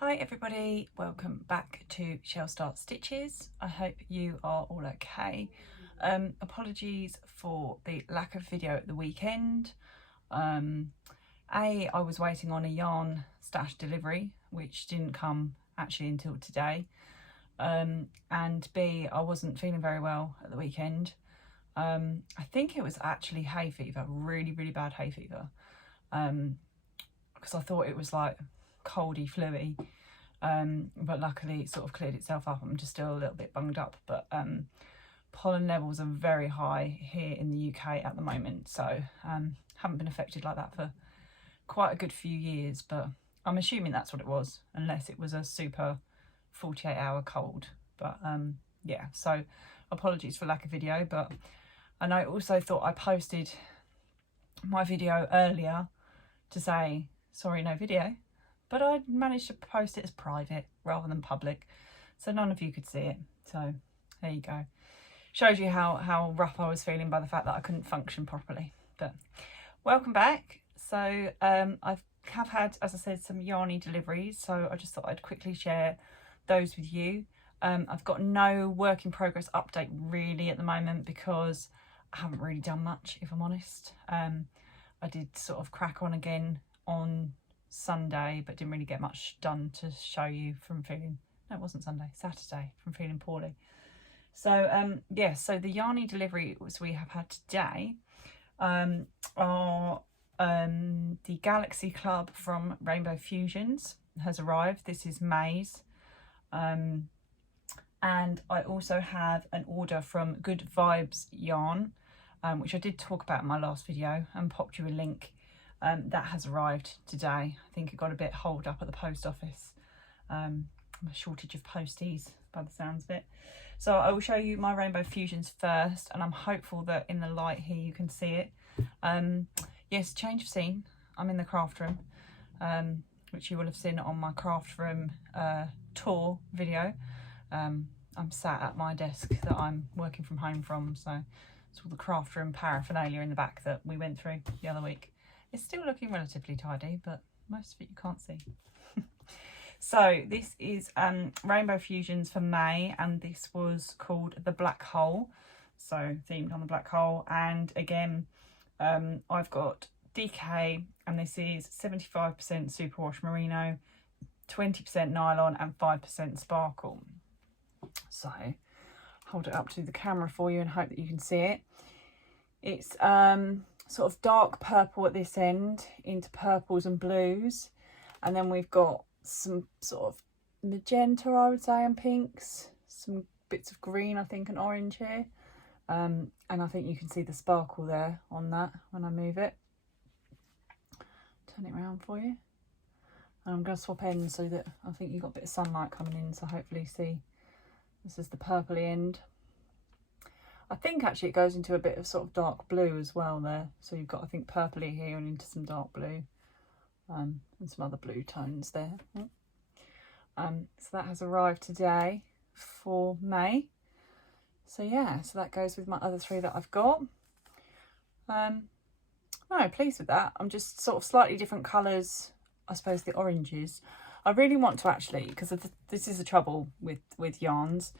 Hi everybody, welcome back to Shell Start Stitches. I hope you are all okay. Apologies for the lack of video at the weekend. I was waiting on a yarn stash delivery which didn't come actually until today, and B, I wasn't feeling very well at the weekend. I think it was actually hay fever, really bad hay fever, because I thought it was like coldy fluey, but luckily it sort of cleared itself up. I'm just still a little bit bunged up, but pollen levels are very high here in the UK at the moment, so haven't been affected like that for quite a good few years, but I'm assuming that's what it was, unless it was a super 48-hour cold. But yeah, so apologies for lack of video. But and I also thought I posted my video earlier to say sorry, no video, but I managed to post it as private rather than public, so none of you could see it. So there you go. Shows you how rough I was feeling by the fact that I couldn't function properly. But welcome back. So I have had, as I said, some yarny deliveries, so I just thought I'd quickly share those with you. I've got no work in progress update really at the moment because I haven't really done much, if I'm honest. I did sort of crack on again on Sunday, but didn't really get much done to show you from feeling, no, it wasn't Sunday, Saturday, from feeling poorly. So yeah, so the yarny deliveries we have had today are the Galaxy Club from Rainbow Fusions has arrived. This is May's, and I also have an order from Good Vibes Yarn, which I did talk about in my last video and popped you a link. That has arrived today. I think it got a bit holed up at the post office. A shortage of posties by the sounds of it. So I will show you my Rainbow Fusions first, and I'm hopeful that in the light here you can see it. Yes, change of scene. I'm in the craft room, which you will have seen on my craft room tour video. I'm sat at my desk that I'm working from home from, so it's all the craft room paraphernalia in the back that we went through the other week. It's still looking relatively tidy, but most of it you can't see. So this is Rainbow Fusions for May, and this was called The Black Hole, so themed on the black hole. And again, I've got DK, and this is 75% superwash merino, 20% nylon and 5% sparkle. So hold it up to the camera for you and hope that you can see it. It's sort of dark purple at this end into purples and blues, and then we've got some sort of magenta, I would say, and pinks, some bits of green, I think, and orange here, and I think you can see the sparkle there on that when I move it. Turn it around for you, and I'm going to swap ends so that I think you've got a bit of sunlight coming in, so hopefully see this is the purpley end. I think actually it goes into a bit of sort of dark blue as well there, so you've got, I think, purpley here and into some dark blue, and some other blue tones there. So that has arrived today for May. So yeah, so that goes with my other three that I've got. No, pleased with that. I'm just sort of slightly different colours, I suppose, the oranges. I really want to actually, because this is the trouble with yarns,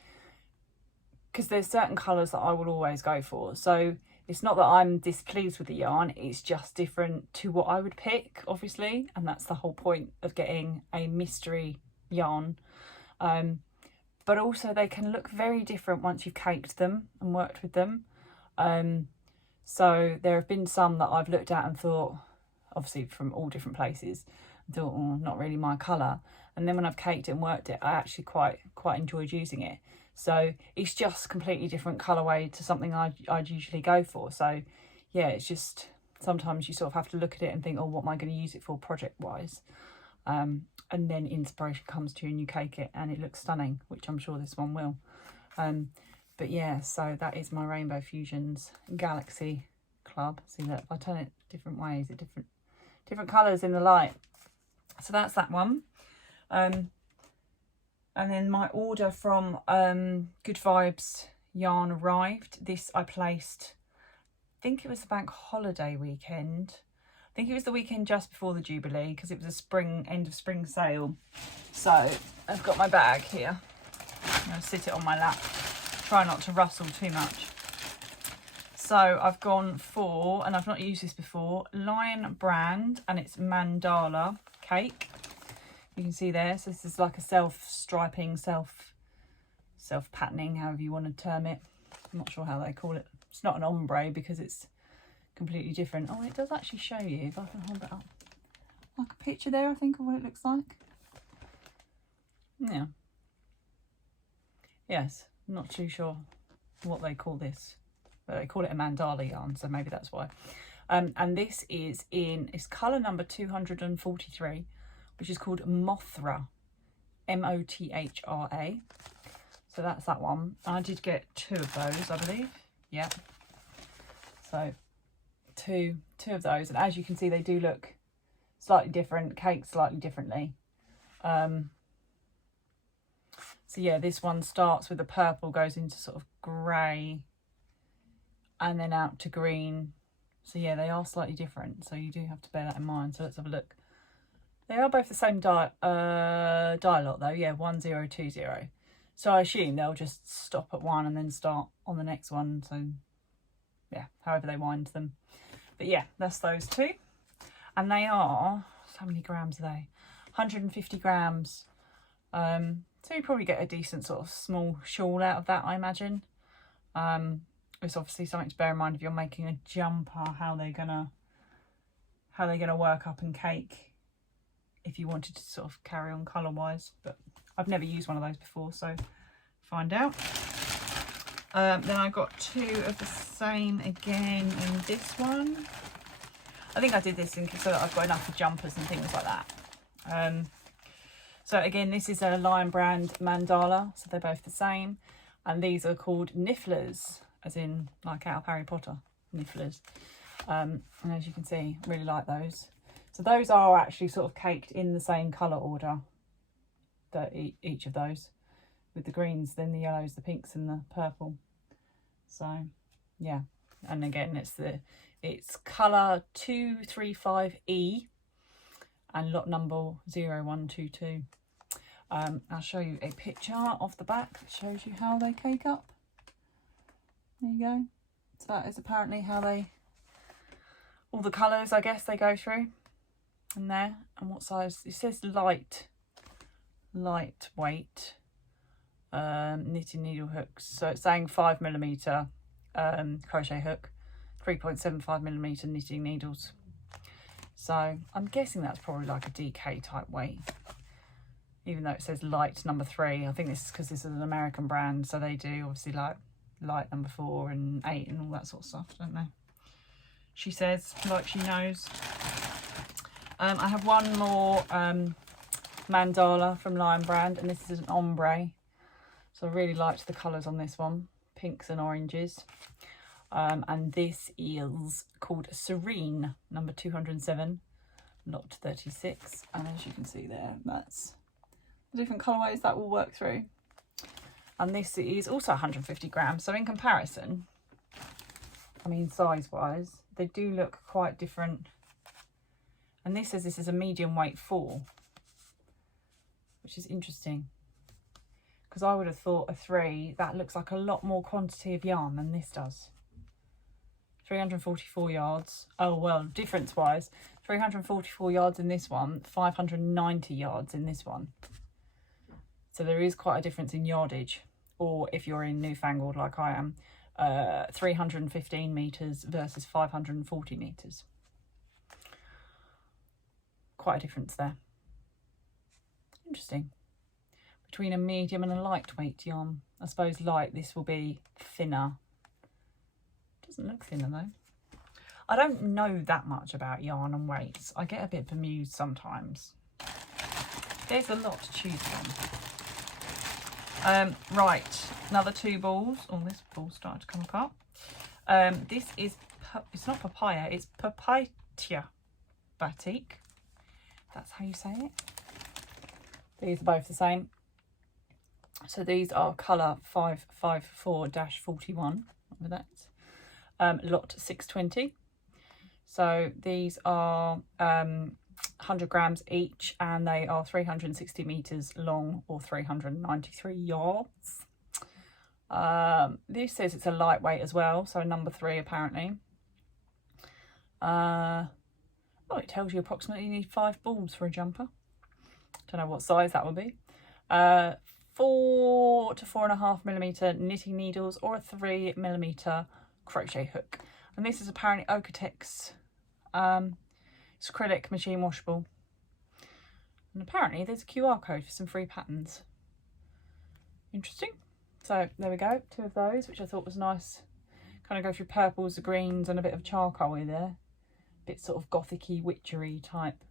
because there's certain colours that I will always go for. So it's not that I'm displeased with the yarn, it's just different to what I would pick, obviously, and that's the whole point of getting a mystery yarn. But also they can look very different once you've caked them and worked with them. So there have been some that I've looked at and thought, obviously from all different places, thought, oh, not really my colour. And then when I've caked it and worked it, I actually quite enjoyed using it. So it's just completely different colourway to something I'd usually go for. So yeah, it's just sometimes you sort of have to look at it and think, oh, what am I going to use it for project wise? And then inspiration comes to you and you cake it and it looks stunning, which I'm sure this one will. But yeah, so that is my Rainbow Fusions Galaxy Club. See that if I turn it different ways, it different colours in the light. So that's that one. And then my order from Good Vibes Yarn arrived. This I placed, I think it was the bank holiday weekend. think it was the weekend just before the Jubilee, because it was a end of spring sale. So I've got my bag here. I'm going to sit it on my lap. Try not to rustle too much. So I've gone for, and I've not used this before, Lion brand, and it's mandala cake. You can see there. So this is like a self-striping, self-patterning, however you want to term it. I'm not sure how they call it. It's not an ombre because it's completely different. Oh, it does actually show you, if I can hold it up. Like a picture there, I think, of what it looks like. Yeah. Yes, not too sure what they call this. But they call it a mandala yarn, so maybe that's why. And this is it's colour number 243, which is called Mothra. Mothra. So that's that one. I did get 2 of those, I believe. Yeah. So two of those. And as you can see, they do look slightly different, caked slightly differently. So yeah, this one starts with the purple, goes into sort of grey, and then out to green. So yeah, they are slightly different, so you do have to bear that in mind. So let's have a look. They are both the same dye lot though, yeah, 1020. So I assume they'll just stop at one and then start on the next one. So yeah, however they wind them. But yeah, that's those 2. And they are, how many grams are they? 150 grams. So you probably get a decent sort of small shawl out of that, I imagine. It's obviously something to bear in mind if you're making a jumper, how they're gonna work up and cake, if you wanted to sort of carry on colour wise. But I've never used one of those before, so find out. Then I got 2 of the same again in this one. I think I did this so that I've got enough for jumpers and things like that. So again, this is a Lion brand mandala, so they're both the same. And these are called nifflers, as in like out of Harry Potter, nifflers. And as you can see, really like those. So those are actually sort of caked in the same colour order, that each of those, with the greens, then the yellows, the pinks and the purple. So yeah, and again, it's colour 235E and lot number 0122. I'll show you a picture off the back that shows you how they cake up. There you go. So that is apparently how all the colours, I guess, they go through. And there, and what size? It says lightweight knitting needle hooks. So it's saying 5mm crochet hook, 3.75mm knitting needles. So I'm guessing that's probably like a DK type weight, even though it says light number 3. I think this is because this is an American brand, so they do obviously like light number 4 and 8 and all that sort of stuff, don't they? She says, like she knows. I have one more mandala from Lion brand, and this is an ombre. So I really liked the colours on this one, pinks and oranges. And this is called Serene, number 207, lot 36. And as you can see there, that's the different colourways that will work through. And this is also 150 grams. So in comparison, I mean, size-wise, they do look quite different. And this says this is a medium weight 4, which is interesting. Because I would have thought a 3, that looks like a lot more quantity of yarn than this does. 344 yards. Oh, well, difference-wise, 344 yards in this one, 590 yards in this one. So there is quite a difference in yardage. Or if you're in Newfangled like I am, 315 metres versus 540 metres. Quite a difference there. Interesting. Between a medium and a lightweight yarn. I suppose light, this will be thinner. Doesn't look thinner though. I don't know that much about yarn and weights. I get a bit bemused sometimes. There's a lot to choose from. Right, another 2 balls. Oh, this ball started to come apart. This is, it's not papaya, it's papaya batik. That's how you say it. These are both the same. So these are colour 554-41, whatever that is. Lot 620. So these are 100 grams each, and they are 360 meters long, or 393 yards. This says it's a lightweight as well, so number 3 apparently. Oh, it tells you approximately you need 5 balls for a jumper. Don't know what size that would be. 4 to 4.5 millimeter knitting needles, or a 3 millimeter crochet hook. And this is apparently Okotex. It's acrylic, machine washable. And apparently there's a QR code for some free patterns. Interesting. So there we go, 2 of those, which I thought was nice. Kind of go through purples, the greens, and a bit of charcoal in there. Bit sort of gothic-y, witchery type.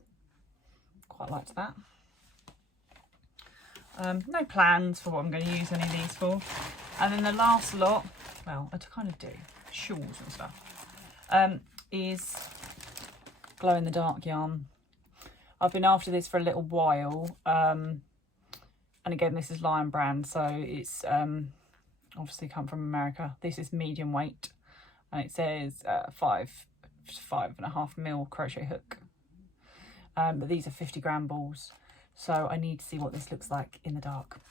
Quite liked that. No plans for what I'm going to use any of these for. And then the last lot, well, I kind of do, shawls and stuff, is glow-in-the-dark yarn. I've been after this for a little while, and again, this is Lion brand, so it's obviously come from America. This is medium weight, and it says 5.5 mil crochet hook, but these are 50 gram balls, so I need to see what this looks like in the dark,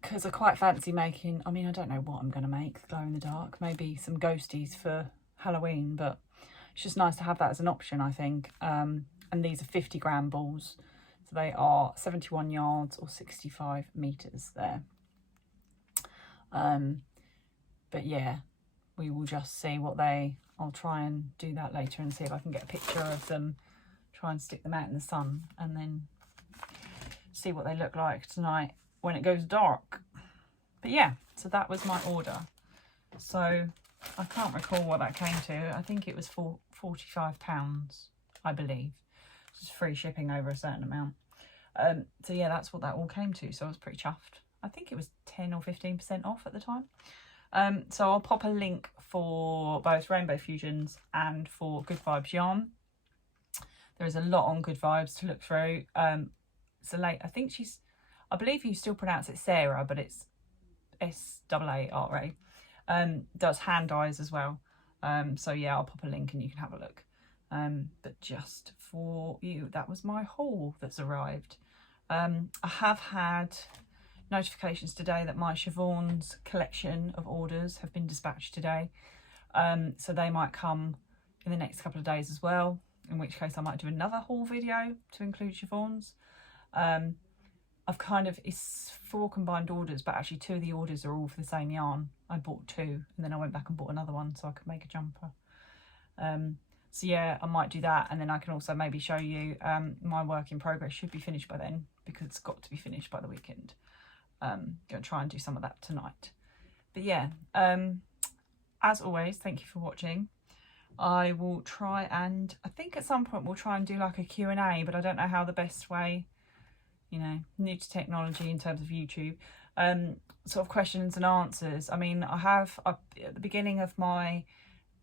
because I quite fancy making, I mean, I don't know what I'm going to make glow in the dark, maybe some ghosties for Halloween, but it's just nice to have that as an option, I think. And these are 50 gram balls, so they are 71 yards or 65 meters there. But yeah, we will just see what I'll try and do that later and see if I can get a picture of them, try and stick them out in the sun, and then see what they look like tonight when it goes dark. But yeah, so that was my order. So I can't recall what that came to. I think it was for £45, I believe. Just free shipping over a certain amount. So yeah, that's what that all came to. So I was pretty chuffed. I think it was 10 or 15% off at the time. So I'll pop a link for both Rainbow Fusions and for Good Vibes Yarn. There is a lot on Good Vibes to look through. It's a late, I believe you still pronounce it Sarah, but it's SAARA. Does hand dyes as well. So yeah, I'll pop a link and you can have a look. But just for you, that was my haul that's arrived. I have had notifications today that my Siobhan's collection of orders have been dispatched today. So they might come in the next couple of days as well, in which case I might do another haul video to include Siobhan's. It's 4 combined orders, but actually 2 of the orders are all for the same yarn. I bought 2 and then I went back and bought another one so I could make a jumper. So yeah, I might do that, and then I can also maybe show you my work in progress. Should be finished by then, because it's got to be finished by the weekend. Gonna try and do some of that tonight. But yeah, as always, thank you for watching. I will try and, I think at some point we'll try and do like a Q&A, but I don't know how the best way, you know, new to technology in terms of YouTube, sort of questions and answers. I mean, I have at the beginning of my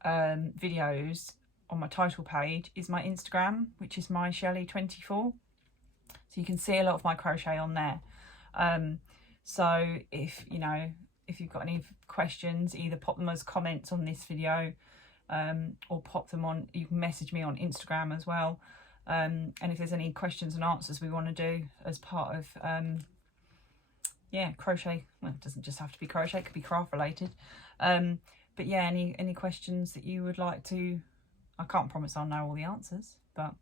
videos on my title page is my Instagram, which is myshelley24, so you can see a lot of my crochet on there. So if you've got any questions, either pop them as comments on this video, or pop them on, you can message me on Instagram as well. And if there's any questions and answers we want to do as part of crochet, well, it doesn't just have to be crochet, it could be craft related, but yeah, any questions that you would like to, I can't promise I'll know all the answers, but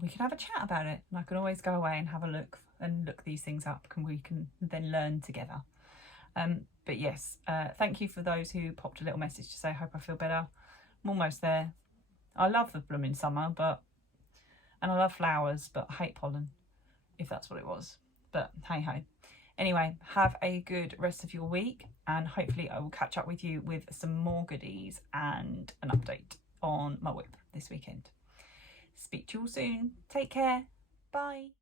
we can have a chat about it, and I can always go away and have a look and look these things up, and we can then learn together. But yes, thank you for those who popped a little message to say I hope I feel better. I'm almost there. I love the blooming summer, and I love flowers, but I hate pollen, if that's what it was. But hey ho. Anyway, have a good rest of your week, and hopefully I will catch up with you with some more goodies and an update on my whip this weekend. Speak to you all soon. Take care. Bye.